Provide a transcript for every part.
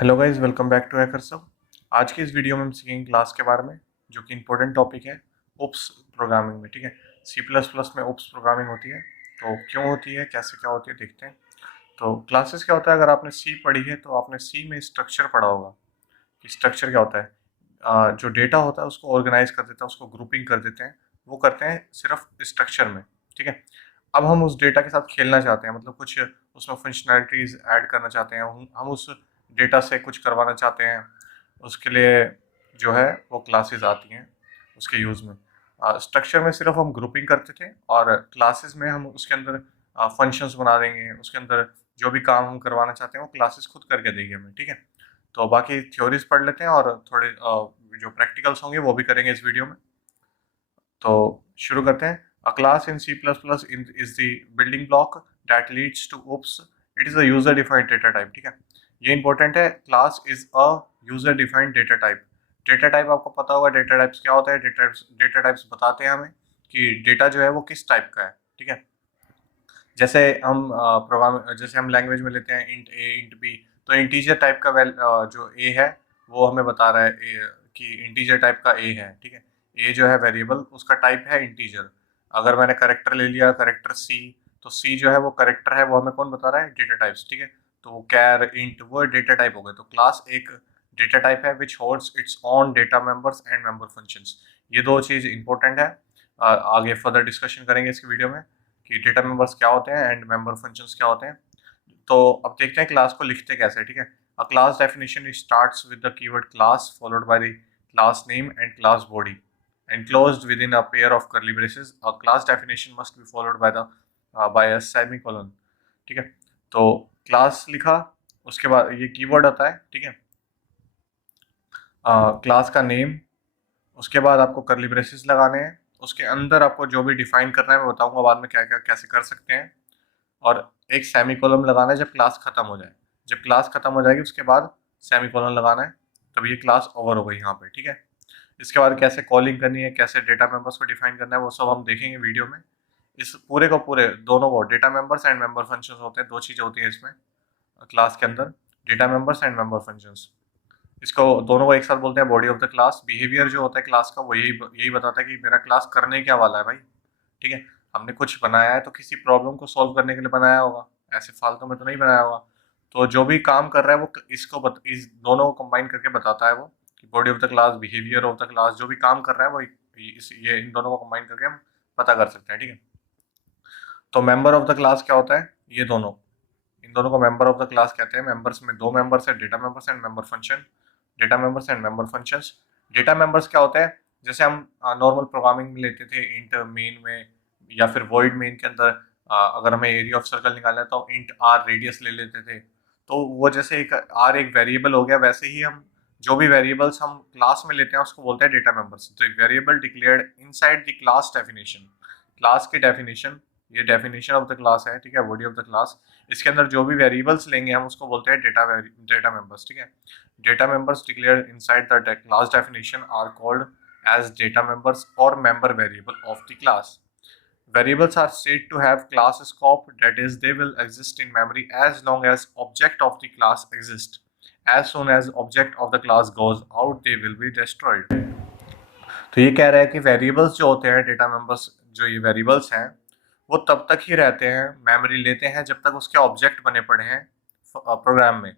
Hello guys, welcome back to hacker sub. आज की इस वीडियो में हम सीखेंगे क्लास के बारे में, जो कि इंपॉर्टेंट टॉपिक है ओप्स प्रोग्रामिंग में। ठीक है, सी प्लस प्लस में ओप्स प्रोग्रामिंग होती है। तो क्यों होती है, कैसे क्या होती है, देखते हैं। तो क्लासेस क्या होता है, अगर आपने सी पढ़ी है तो आपने सी में स्ट्रक्चर पढ़ा होगा कि स्ट्रक्चर क्या होता है। जो डेटा होता है उसको ऑर्गेनाइज कर देता है, उसको ग्रुपिंग कर देते हैं। वो करते हैं सिर्फ स्ट्रक्चर में। ठीक है, अब हम उस डेटा के साथ खेलना चाहते हैं, मतलब कुछ उसमें फंक्शनैलिटीज ऐड करना चाहते हैं, हम उस डेटा से कुछ करवाना चाहते हैं। उसके लिए जो है वो क्लासेस आती हैं उसके यूज़ में। स्ट्रक्चर में सिर्फ हम ग्रुपिंग करते थे, और क्लासेस में हम उसके अंदर फंक्शंस बना देंगे। उसके अंदर जो भी काम हम करवाना चाहते हैं वो क्लासेस खुद करके देगी हमें। ठीक है, तो बाकी थ्योरीज पढ़ लेते हैं, और थोड़े जो प्रैक्टिकल्स होंगे वो भी करेंगे इस वीडियो में। तो शुरू करते हैं। A class in C plus plus is the building block that leads to OOPs. It is a user defined data type. ठीक है, ये इंपॉर्टेंट है। Class is a user defined data type. Data type आपको पता होगा, data types क्या होता है। डेटा टाइप्स बताते हैं हमें कि डेटा जो है वो किस टाइप का है। ठीक है, जैसे हम प्रोग्राम, जैसे हम लैंग्वेज में लेते हैं इंट ए इंट बी। तो इंटीजर टाइप का जो ए है वो हमें बता रहा है कि इंटीजर टाइप का ए है। ठीक है, ए जो है वेरिएबल, उसका टाइप है इंटीजर। अगर मैंने करेक्टर ले लिया, करेक्टर सी, तो सी जो है वो करेक्टर है, वो हमें कौन बता रहा है, डेटा टाइप्स। ठीक है, तो वो कैर इंट वो डेटा टाइप हो गए। तो क्लास एक डेटा टाइप है विच holds it's on data members and member functions. ये दो चीज़ इंपॉर्टेंट है। आगे फर्दर डिस्कशन करेंगे इसकी वीडियो में कि डेटा मेंबर्स क्या होते हैं एंड मेंबर फंक्शंस क्या होते हैं। तो अब देखते हैं क्लास को लिखते कैसे। ठीक है, अ class definition starts with the keyword class followed by the class name and class body enclosed within a pair of curly braces. A class definition must be followed by a semicolon. ठीक है, तो class लिखा, उसके बाद ये keyword आता है। ठीक है, क्लास का नेम, उसके बाद आपको कर्ली ब्रेसेस लगाने हैं। उसके अंदर आपको जो भी डिफाइन करना है मैं बताऊंगा बाद में क्या क्या कैसे कर सकते हैं। और एक सेमी कॉलम लगाना है जब क्लास खत्म हो जाए। जब क्लास खत्म हो जाएगी उसके बाद सेमी कॉलम लगाना है, तब ये क्लास ओवर हो गई यहाँ पे। ठीक है, इसके बाद कैसे कॉलिंग करनी है, कैसे डेटा मेंबर्स को डिफाइन करना है, वो सब हम देखेंगे वीडियो में। इस पूरे को पूरे दोनों को, data members and member functions होते हैं, दो चीज़ें होती हैं इसमें क्लास के अंदर, data members and member functions. इसको दोनों को एक साथ बोलते हैं body of the class. Behaviour जो होता है क्लास का वो यही यही बताता है कि मेरा क्लास करने क्या वाला है भाई। ठीक है, हमने कुछ बनाया है तो किसी प्रॉब्लम को सॉल्व करने के लिए बनाया होगा, ऐसे फालतू में तो नहीं बनाया होगा। तो जो भी काम कर रहा है वो इस दोनों को कंबाइन करके बताता है वो, कि body of the class, behaviour of the class, जो भी काम कर रहा है वो ये इन दोनों को कंबाइन करके हम पता कर सकते हैं। ठीक है, तो मेंबर ऑफ द क्लास क्या होता है, ये दोनों, इन दोनों को मेंबर ऑफ द क्लास कहते हैं। मेंबर्स में दो मेंबर्स है, data members and member function. Data members and member functions. Data members क्या होता है, जैसे हम नॉर्मल प्रोग्रामिंग में लेते थे इंट मेन में, या फिर वॉइड मेन के अंदर अगर हमें एरिया ऑफ सर्कल निकालना है तो इंट आर रेडियस ले लेते थे। तो वो जैसे एक आर एक वेरिएबल हो गया, वैसे ही हम जो भी वेरिएबल्स हम क्लास में लेते हैं उसको बोलते हैं डेटा मेंबर्स। तो variable declared inside the class definition, class की डेफिनेशन, ये डेफिनेशन ऑफ द क्लास है। ठीक है, बॉडी ऑफ द क्लास, इसके अंदर जो भी वेरिएबल्स लेंगे हम उसको बोलते हैं डेटा मेंबर्स। ठीक है, data members declared inside the class definition are called as data members और member variable of the class. Variables are said to have class scope, that is, they will exist in memory as long as object of the class exists. As soon as object of the class goes out, they will be destroyed. तो ये कह रहा है कि variables जो होते हैं, data members, जो ये वेरिएबल्स हैं, वो तब तक ही रहते हैं, मेमोरी लेते हैं जब तक उसके ऑब्जेक्ट बने पड़े हैं प्रोग्राम में।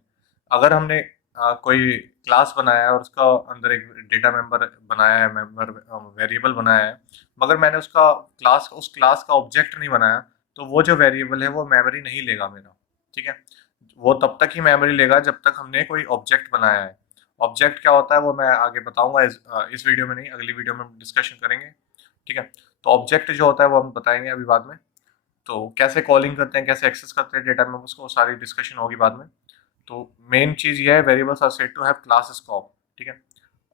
अगर हमने कोई क्लास बनाया है और उसका अंदर एक डेटा मेंबर बनाया है, मेंबर वेरिएबल बनाया है, मगर मैंने उस क्लास का ऑब्जेक्ट नहीं बनाया, तो वो जो वेरिएबल है वो मेमोरी नहीं लेगा मेरा। ठीक है, वो तब तक ही मेमोरी लेगा जब तक हमने कोई ऑब्जेक्ट बनाया है। ऑब्जेक्ट क्या होता है वो मैं आगे बताऊंगा, इस वीडियो में नहीं, अगली वीडियो में डिस्कशन करेंगे। ठीक है, तो ऑब्जेक्ट जो होता है वो हम बताएंगे अभी बाद में। तो कैसे कॉलिंग करते हैं, कैसे एक्सेस करते हैं डेटा मेंबर्स को, सारी डिस्कशन होगी बाद में। तो मेन चीज़ ये है, variables are said to have class scope. ठीक है,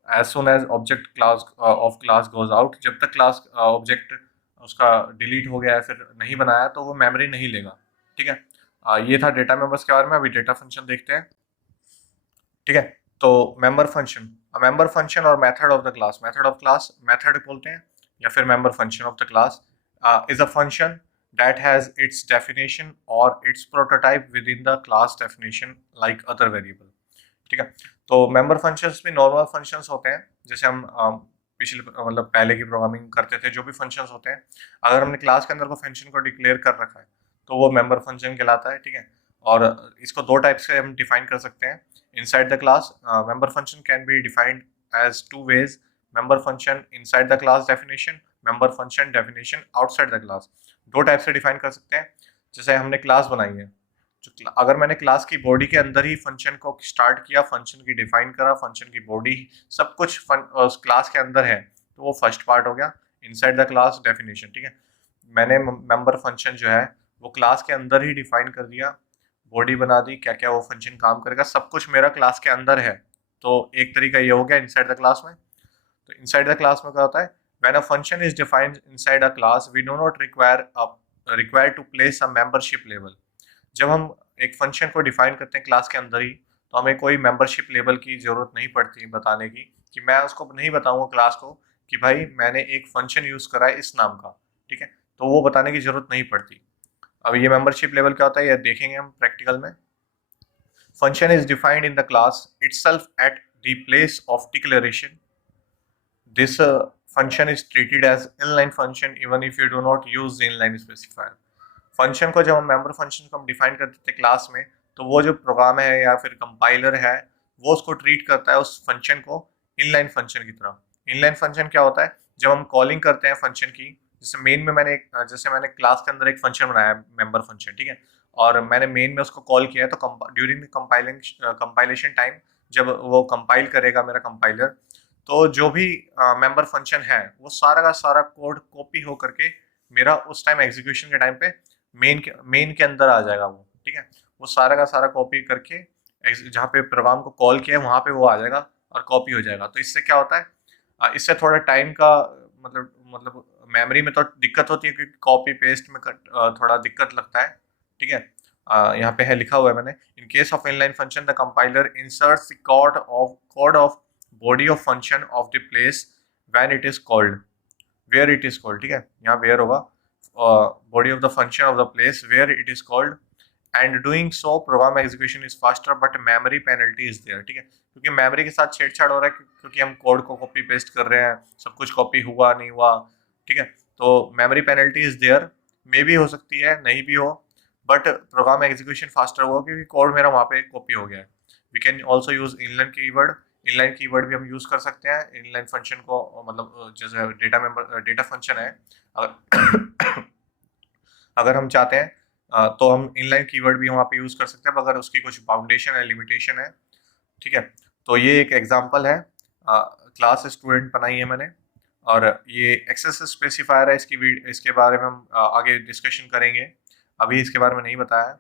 as soon as object class of class goes out, जब तक क्लास ऑब्जेक्ट उसका डिलीट हो गया है, फिर नहीं बनाया, तो वो मेमोरी नहीं लेगा। ठीक है, ये था डेटा मेंबर्स के बारे में। अभी डेटा फंक्शन देखते हैं। ठीक है, तो मेंबर फंक्शन, मेंबर फंक्शन और method of the class, method of class, method बोलते हैं, या फिर member function of the class is a function that has its definition or its prototype within the class definition like other variable. ठीक है। तो member functions भी normal functions होते हैं, जैसे हम पिछले मतलब पहले की प्रोग्रामिंग करते थे, जो भी फंक्शंस होते हैं, अगर हमने क्लास के अंदर को फंक्शन को डिक्लेयर कर रखा है तो वो मेंबर फंक्शन कहलाता है। ठीक है। और इसको दो टाइप से हम डिफाइन कर सकते हैं inside the class. Member function can be defined as two ways, member function inside the class definition, member function definition outside the class. दो टाइप से डिफाइन कर सकते हैं। जैसे हमने क्लास बनाई है, अगर मैंने क्लास की बॉडी के अंदर ही फंक्शन को स्टार्ट किया, फंक्शन की डिफाइन करा, फंक्शन की बॉडी सब कुछ उस क्लास के अंदर है, तो वो फर्स्ट पार्ट हो गया इनसाइड द क्लास डेफिनेशन। ठीक है। मैंने मेंबर फंक्शन जो है वो क्लास के अंदर ही डिफाइन कर दिया, बॉडी बना दी, क्या क्या वो फंक्शन काम करेगा, सब कुछ मेरा क्लास के अंदर है। तो एक तरीका ये हो गया इनसाइड द क्लास में। तो इनसाइड द क्लास में क्या होता है, when a function is defined inside a class we do not require to place a membership level. जब हम एक फंक्शन को डिफाइन करते हैं क्लास के अंदर ही, तो हमें कोई मेंबरशिप लेवल की जरूरत नहीं पड़ती बताने की, कि मैं उसको नहीं बताऊंगा क्लास को कि भाई मैंने एक फंक्शन यूज करा है इस नाम का। ठीक है। तो वो बताने की जरूरत नहीं पड़ती। अब ये मेंबरशिप लेवल क्या होता है, ये देखेंगे हम प्रैक्टिकल में। Function is defined in the class itself at the place of declaration. This function is treated as inline function even if you do not use the inline specifier. Function को जब हम मेंबर फंक्शन को हम define करते थे class में, तो वो जो प्रोग्राम है या फिर कंपाइलर है वो उसको ट्रीट करता है उस फंक्शन को इनलाइन फंक्शन की तरह। इनलाइन फंक्शन क्या होता है, जब हम कॉलिंग करते हैं फंक्शन की, जैसे मेन में जैसे मैंने क्लास के अंदर एक फंक्शन बनाया मेंबर फंक्शन। ठीक है। और मैंने मेन में उसको कॉल किया है, तो ड्यूरिंग द कंपाइलेशन टाइम, जब वो कंपाइल करेगा मेरा कंपाइलर, तो जो भी मेंबर फंक्शन है वो सारा का सारा कोड कॉपी हो करके मेरा उस टाइम एग्जीक्यूशन के टाइम पे मेन के अंदर आ जाएगा वो। ठीक है। वो सारा का सारा कॉपी करके जहाँ पे प्रोग्राम को कॉल किया वहाँ पे वो आ जाएगा और कॉपी हो जाएगा। तो इससे क्या होता है, इससे थोड़ा टाइम का मतलब मेमोरी में तो दिक्कत होती है, क्योंकि कॉपी पेस्ट में थोड़ा दिक्कत लगता है। ठीक है। यहाँ पे है लिखा हुआ है मैंने, in case of inline function the compiler inserts the code of body of function of the place when it is called, where it is called. ठीक है। यहाँ वेयर होगा, body of the function of the place where it is called, and doing so program execution is faster but memory penalty is there। ठीक है। क्योंकि memory के साथ छेड़छाड़ हो रहा है, क्योंकि हम कोड को कॉपी पेस्ट कर रहे हैं, सब कुछ कॉपी हुआ नहीं हुआ। ठीक है। तो मेमोरी पेनल्टी इज देयर, मे भी हो सकती है नहीं भी हो, बट प्रोग्राम एग्जीक्यूशन फास्टर होगा क्योंकि कोड मेरा वहाँ पे कॉपी हो गया है। We can also use inline keyword, inline keyword भी हम यूज कर सकते हैं इनलाइन फंक्शन को, मतलब जैसे डेटा फंक्शन है, अगर अगर हम चाहते हैं तो हम इनलाइन कीवर्ड भी वहाँ पे यूज कर सकते हैं, अगर उसकी कुछ बाउंडेशन है, लिमिटेशन है। ठीक है। तो ये एक एग्जांपल है, क्लास स्टूडेंट बनाई है मैंने, और ये एक्सेस स्पेसिफायर है, इसके बारे में हम आगे डिस्कशन करेंगे, अभी इसके बारे में नहीं बताया।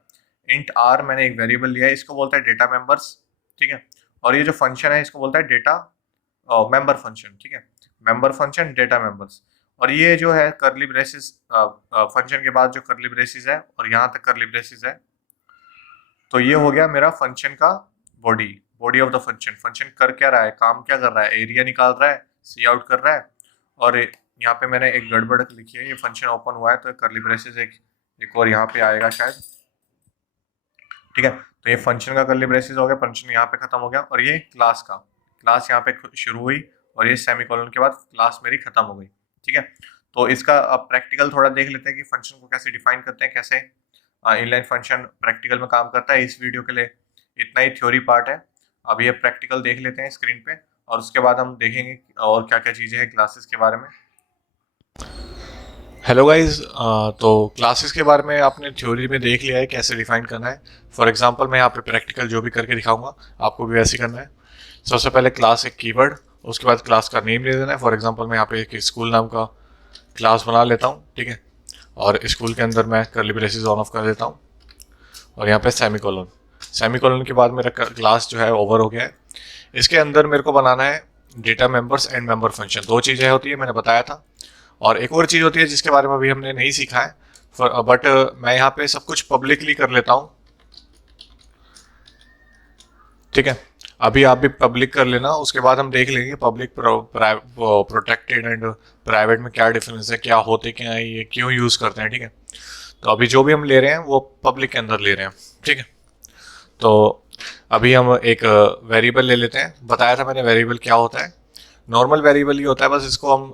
इंट आर मैंने एक वेरिएबल लिया है, इसको बोलता है डेटा मेंबर्स। ठीक है। और ये जो फंक्शन है इसको बोलता है डेटा मेंबर फंक्शन। ठीक है। Member function data members. और ये जो है करली ब्रेसिस, फंक्शन के बाद जो करली ब्रेसिस है और यहाँ तक करली ब्रेसिस है, तो ये हो गया मेरा फंक्शन का body of the function. Function कर क्या रहा है, काम क्या कर रहा है, एरिया निकाल रहा है, सी आउट कर रहा है। और यहाँ पे मैंने एक गड़बड़ लिखी है, ये फंक्शन ओपन हुआ है तो करली ब्रेसिस एक और यहाँ पे आएगा शायद। ठीक है। तो ये फंक्शन का करली ब्रेसिस हो गया, फंक्शन यहाँ पे खत्म हो गया, और ये क्लास यहाँ पे शुरू हुई, और ये सेमीकोलन के बाद क्लास मेरी खत्म हो गई। ठीक है। तो इसका अब प्रैक्टिकल थोड़ा देख लेते हैं कि फंक्शन को कैसे डिफाइन करते हैं, कैसे इनलाइन फंक्शन प्रैक्टिकल में काम करता है। इस वीडियो के लिए इतना ही थ्योरी पार्ट है, अब ये प्रैक्टिकल देख लेते हैं स्क्रीन पे, और उसके बाद हम देखेंगे और क्या क्या चीज़ें हैं क्लासेस के बारे में। हेलो गाइस, तो क्लासेस के बारे में आपने थ्योरी में देख लिया है कैसे डिफाइन करना है। फॉर एग्जांपल मैं यहाँ पे प्रैक्टिकल जो भी करके दिखाऊंगा आपको भी वैसे करना है। सबसे पहले क्लास एक कीवर्ड, उसके बाद क्लास का नेम दे देना है। फॉर एग्जांपल मैं यहाँ पे एक स्कूल नाम का क्लास बना लेता हूँ। ठीक है। और स्कूल के अंदर मैं करली ब्रेसिस ऑन ऑफ कर देता हूँ, और यहाँ पे सेमीकोलन के बाद मेरा क्लास जो है ओवर हो गया है। इसके अंदर मेरे को बनाना है data members and member function. दो चीज़ें होती है, मैंने बताया था। और एक और चीज़ होती है जिसके बारे में अभी हमने नहीं सीखा है, बट मैं यहाँ पे सब कुछ पब्लिकली कर लेता हूँ। ठीक है। अभी आप भी पब्लिक कर लेना, उसके बाद हम देख लेंगे पब्लिक, प्रोटेक्टेड एंड प्राइवेट में क्या डिफरेंस है, क्या होते क्या है, ये क्यों यूज़ करते हैं। ठीक है। तो अभी जो भी हम ले रहे हैं वो पब्लिक के अंदर ले रहे हैं। ठीक है। तो अभी हम एक वेरिएबल ले लेते हैं। बताया था मैंने वेरिएबल क्या होता है। नॉर्मल वेरिएबल ही होता है, बस इसको हम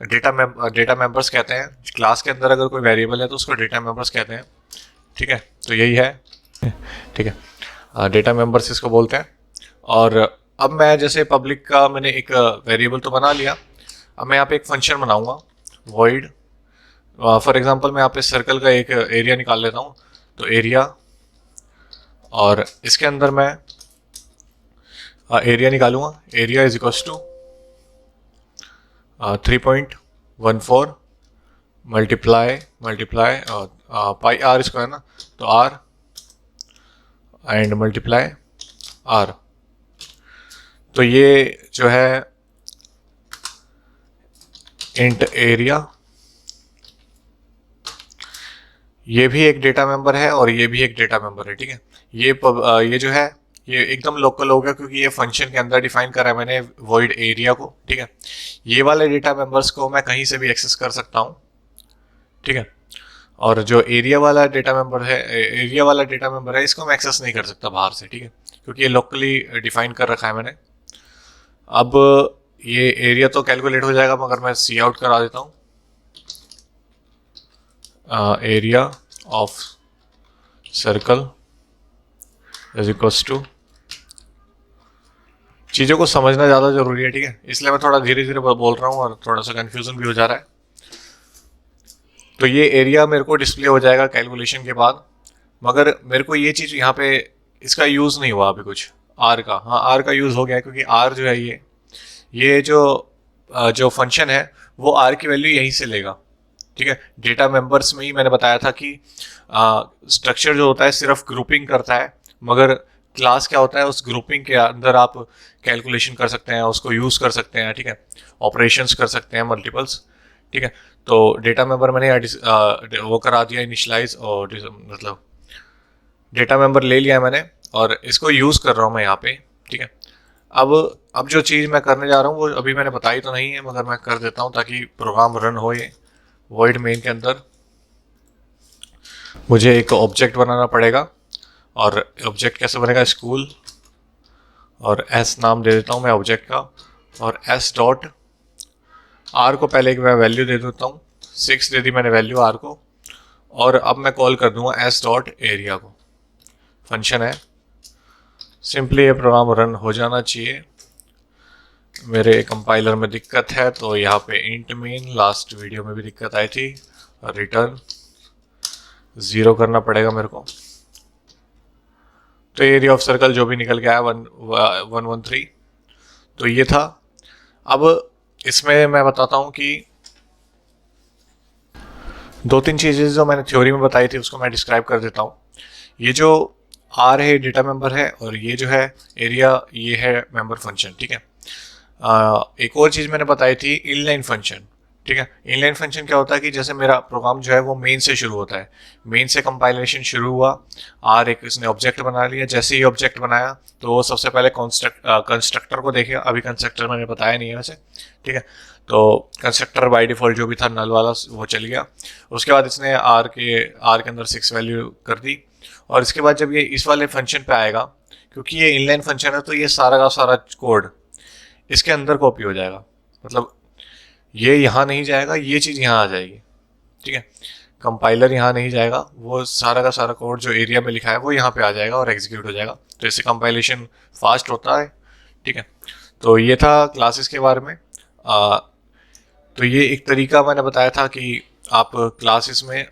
डेटा मेंबर्स कहते हैं। क्लास के अंदर अगर कोई वेरिएबल है तो उसको डेटा मेंबर्स कहते हैं। ठीक है, तो यही है। ठीक है, डेटा मेंबर्स इसको बोलते हैं। और अब मैं जैसे पब्लिक का मैंने एक वेरिएबल तो बना लिया, अब मैं यहाँ पे एक फंक्शन बनाऊंगा वॉइड। फॉर एग्जांपल मैं यहाँ पे सर्कल का एक एरिया निकाल लेता हूँ, तो एरिया, और इसके अंदर मैं एरिया निकालूंगा। Area is equals to 3.14 multiply pi r square ना, तो आर एंड मल्टीप्लाई आर। तो ये जो है इंट एरिया, ये भी एक डेटा मेंबर है और ये भी एक डेटा मेंबर है। ठीक है, ये जो है ये एकदम लोकल होगा क्योंकि ये फंक्शन के अंदर डिफाइन करा है मैंने वॉइड एरिया को। ठीक है, ये वाले डेटा मेंबर्स को मैं कहीं से भी एक्सेस कर सकता हूँ। ठीक है, और जो एरिया वाला डेटा मेंबर है इसको मैं एक्सेस नहीं कर सकता बाहर से। ठीक है, क्योंकि ये लोकली डिफाइन कर रखा है मैंने। अब ये एरिया तो कैलकुलेट हो जाएगा, मगर मैं सी आउट करा देता हूँ। Area of circle is equals to, चीज़ों को समझना ज़्यादा ज़रूरी है। ठीक है, इसलिए मैं थोड़ा धीरे धीरे बोल रहा हूँ और थोड़ा सा कन्फ्यूजन भी हो जा रहा है। तो ये एरिया मेरे को डिस्प्ले हो जाएगा कैलकुलेशन के बाद, मगर मेरे को ये चीज़ यहाँ पे इसका यूज़ नहीं हुआ अभी कुछ आर का। हाँ, आर का यूज़ हो गया क्योंकि आर जो है ये जो फंक्शन है वो आर की वैल्यू यहीं से लेगा। ठीक है, डेटा मेंबर्स में ही मैंने बताया था कि स्ट्रक्चर जो होता है सिर्फ ग्रुपिंग करता है, मगर क्लास क्या होता है, उस ग्रुपिंग के अंदर आप कैलकुलेशन कर सकते हैं, उसको यूज़ कर सकते हैं। ठीक है, ऑपरेशंस कर सकते हैं मल्टीपल्स। ठीक है, तो डेटा मेंबर मैंने वो करा दिया इनिशलाइज, और मतलब डेटा मेंबर ले लिया मैंने और इसको यूज़ कर रहा हूँ मैं यहाँ पे। ठीक है, अब जो चीज़ मैं करने जा रहा हूँ वो अभी मैंने बताई तो नहीं है, मगर मैं कर देता हूँ ताकि प्रोग्राम रन हो। ये वॉइड मेन के अंदर मुझे एक ऑब्जेक्ट बनाना पड़ेगा, और ऑब्जेक्ट कैसे बनेगा, स्कूल, और एस नाम दे देता हूँ मैं ऑब्जेक्ट का, और एस डॉट आर को पहले एक मैं वैल्यू दे देता हूँ, 6 दे दी मैंने वैल्यू आर को। और अब मैं कॉल कर दूंगा एस डॉट एरिया को, फंक्शन है। सिंपली ये प्रोग्राम रन हो जाना चाहिए। मेरे कंपाइलर में दिक्कत है तो यहाँ पे इंट मेन, लास्ट वीडियो में भी दिक्कत आई थी, रिटर्न 0 करना पड़ेगा मेरे को। तो एरिया ऑफ सर्कल जो भी निकल गया है 113, तो ये था। अब इसमें मैं बताता हूँ कि 2-3 चीज़ें जो मैंने थ्योरी में बताई थी उसको मैं डिस्क्राइब कर देता हूँ। ये जो आर है डेटा मेंबर है, और ये जो है एरिया ये है मेंबर फंक्शन। ठीक है, एक और चीज़ मैंने बताई थी इनलाइन फंक्शन। ठीक है, इनलाइन फंक्शन क्या होता है कि जैसे मेरा प्रोग्राम जो है वो मेन से शुरू होता है, मेन से कंपाइलेशन शुरू हुआ, आर एक इसने ऑब्जेक्ट बना लिया। जैसे ही ऑब्जेक्ट बनाया तो वो सबसे पहले कंस्ट्रक्टर को देखेगा। अभी कंस्ट्रक्टर मैंने बताया नहीं है वैसे। ठीक है, तो कंस्ट्रक्टर बाय डिफॉल्ट जो भी था नल वाला वो चल गया। उसके बाद इसने आर के अंदर 6 वैल्यू कर दी, और इसके बाद जब ये इस वाले फंक्शन पे आएगा, क्योंकि ये इनलाइन फंक्शन है तो ये सारा का सारा कोड इसके अंदर कॉपी हो जाएगा। मतलब ये यहाँ नहीं जाएगा, ये चीज़ यहाँ आ जाएगी। ठीक है, कंपाइलर यहाँ नहीं जाएगा, वो सारा का सारा कोड जो एरिया में लिखा है वो यहाँ पे आ जाएगा और एग्जीक्यूट हो जाएगा। तो इससे कंपाइलेशन फास्ट होता है। ठीक है, तो ये था क्लासेस के बारे में। तो ये एक तरीका मैंने बताया था कि आप क्लासेस में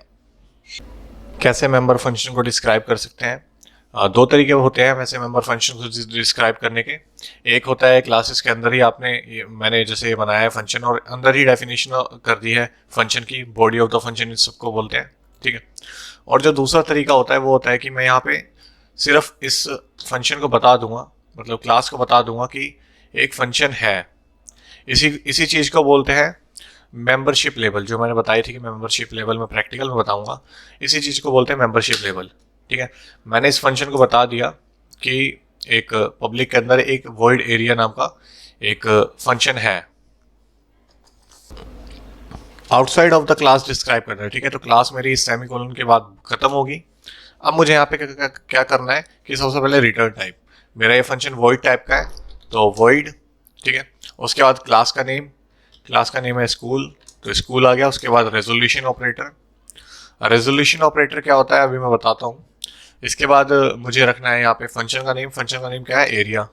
कैसे मेंबर फंक्शन को डिस्क्राइब कर सकते हैं। 2 तरीके होते हैं वैसे मेंबर फंक्शन को डिस्क्राइब करने के। एक होता है क्लासेस के अंदर ही मैंने जैसे बनाया है फंक्शन, और अंदर ही डेफिनेशन कर दी है फंक्शन की, body of the function in सबको बोलते हैं। ठीक है, और जो दूसरा तरीका होता है वो होता है कि मैं यहाँ पे सिर्फ इस फंक्शन को बता दूंगा, मतलब क्लास को बता दूंगा कि एक फंक्शन है। इसी चीज़ को बोलते हैं मेंबरशिप लेवल, जो मैंने बताई थी कि मेंबरशिप लेवल में प्रैक्टिकल में बताऊंगा। इसी चीज़ को बोलते हैं मेंबरशिप लेवल। ठीक है, मैंने इस फंक्शन को बता दिया कि एक पब्लिक के अंदर एक वॉइड एरिया नाम का एक फंक्शन है, outside of the class describe करना है। ठीक है, तो क्लास मेरी इस सेमीकोलन के बाद खत्म होगी। अब मुझे यहाँ पे क्या करना है कि सबसे पहले रिटर्न टाइप, मेरा ये फंक्शन वॉइड टाइप का है, तो वॉइड, ठीक है। उसके बाद क्लास का नेम है स्कूल, तो स्कूल आ गया। उसके बाद रेजोल्यूशन ऑपरेटर, रेजोल्यूशन ऑपरेटर क्या होता है अभी मैं बताता हूँ। इसके बाद मुझे रखना है यहाँ पे फंक्शन का नेम क्या है, एरिया,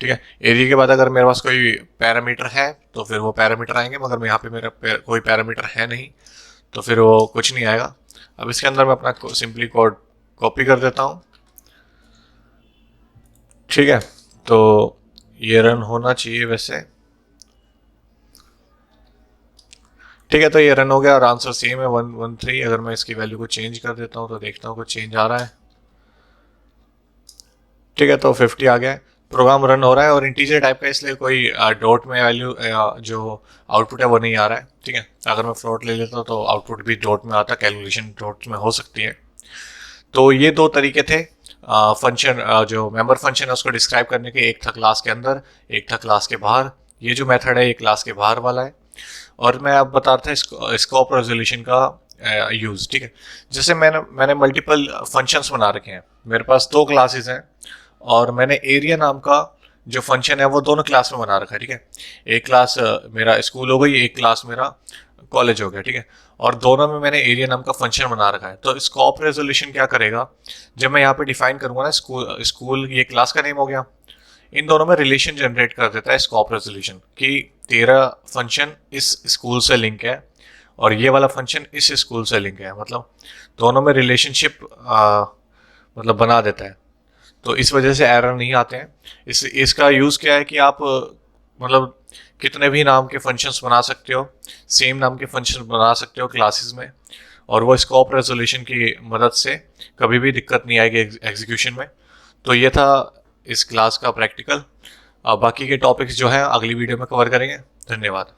ठीक है। एरिया के बाद अगर मेरे पास कोई पैरामीटर है तो फिर वो पैरामीटर आएंगे, मगर यहाँ पे कोई पैरामीटर है नहीं तो फिर वो कुछ नहीं आएगा। अब इसके अंदर मैं अपना सिंपली कोड कॉपी कर देता हूँ, ठीक है। तो ये रन होना चाहिए वैसे, ठीक है। तो ये रन हो गया और आंसर सेम है 113। अगर मैं इसकी वैल्यू को चेंज कर देता हूँ तो देखता हूँ कुछ चेंज आ रहा है, ठीक है। तो 50 आ गया है, प्रोग्राम रन हो रहा है और इंटीजर टाइप का, इसलिए कोई डॉट में वैल्यू जो आउटपुट है वो नहीं आ रहा है, ठीक है। अगर मैं फ्लोट ले लेता हूँ तो आउटपुट भी डॉट में आता, कैलकुलेशन डॉट में हो सकती है। तो ये दो तरीके थे फंक्शन, जो मेंबर फंक्शन है उसको डिस्क्राइब करने के, एक था क्लास के अंदर, एक था क्लास के बाहर। ये जो मेथड है ये क्लास के बाहर वाला है। और मैं अब बता रहा था स्कोप रेजोल्यूशन का यूज़, ठीक है। जैसे मैंने मल्टीपल फंक्शंस बना रखे हैं, मेरे पास दो क्लासेस हैं और मैंने एरिया नाम का जो फंक्शन है वो दोनों क्लास में बना रखा है, ठीक है। एक क्लास मेरा स्कूल हो गई, एक क्लास मेरा कॉलेज हो गया, ठीक है। और दोनों में मैंने एरिया नाम का फंक्शन बना रखा है। तो स्कोप रेजोल्यूशन क्या करेगा, जब मैं यहाँ पे डिफाइन करूंगा ना स्कूल ये क्लास का नेम हो गया, इन दोनों में रिलेशन जनरेट कर देता है स्कोप रेजोल्यूशन कि तेरा फंक्शन इस स्कूल से लिंक है और ये वाला फंक्शन इस स्कूल से लिंक है, मतलब दोनों में रिलेशनशिप मतलब बना देता है। तो इस वजह से एरर नहीं आते हैं। इसका यूज़ क्या है कि आप मतलब कितने भी नाम के फंक्शंस बना सकते हो, सेम नाम के फंक्शन बना सकते हो क्लासेस में, और वो स्कोप रेजोल्यूशन की मदद से कभी भी दिक्कत नहीं आएगी एग्जीक्यूशन में। तो ये था इस क्लास का प्रैक्टिकल। बाकी के टॉपिक्स जो हैं अगली वीडियो में कवर करेंगे। धन्यवाद।